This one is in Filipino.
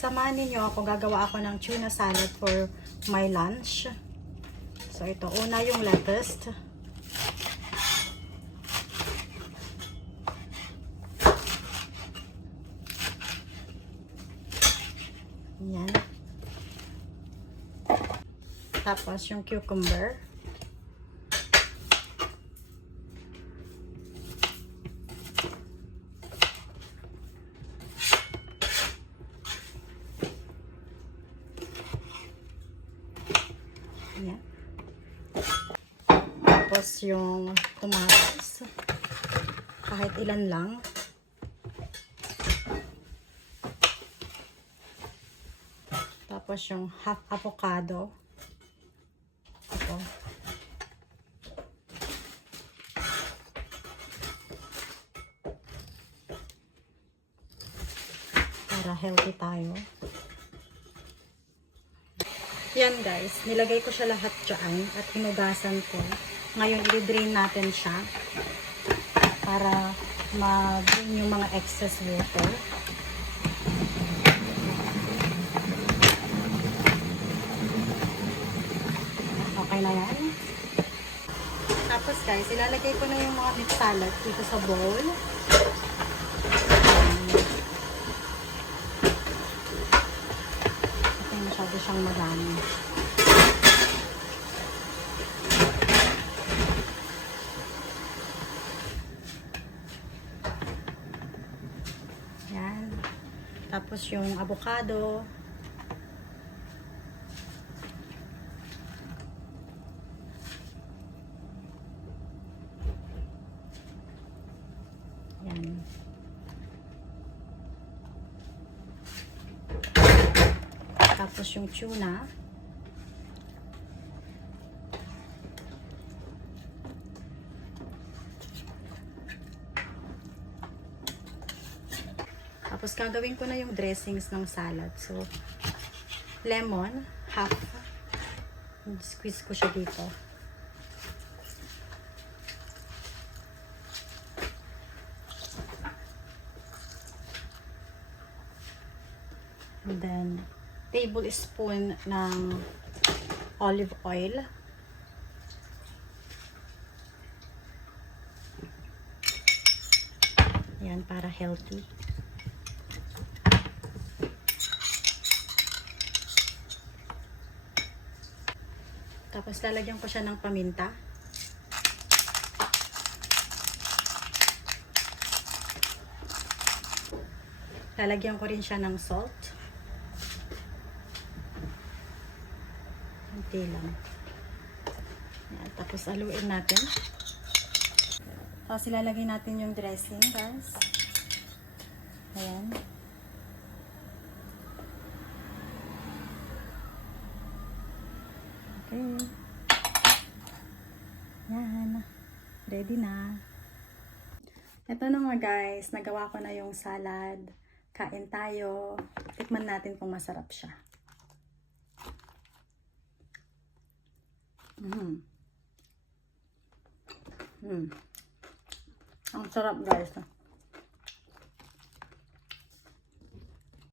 samahan ninyo ako, gagawa ako ng tuna salad for my lunch. So ito, una yung lettuce. Yan. Tapos yung cucumber. Yan. Tapos yung tomatoes. Kahit ilan lang. Tapos yung half avocado. Ito. Para healthy tayo. Yan guys, nilagay ko siya lahat dyan at hinugasan ko. Ngayon, i-drain natin siya para ma-drain yung mga excess water. Okay na yan. Tapos guys, ilalagay ko na yung mga meat salad dito sa bowl. Kasi masyado siyang marami. Yan. Tapos yung avocado. Yan. Tapos yung tuna. Tapos gagawin ko na yung dressings ng salad. So, lemon, half. Squeeze ko siya dito. And then, tablespoon ng olive oil. Yan, para healthy. Tapos, lalagyan ko siya ng paminta. Lalagyan ko rin siya ng salt. Kunti lang. Yan, tapos aluin natin. Tapos ilalagay natin yung dressing, guys. Ayan. Okay. Yan. Ready na. Ito na nga guys. Nagawa ko na yung salad. Kain tayo. Tikman natin kung masarap siya. Ang sarap guys.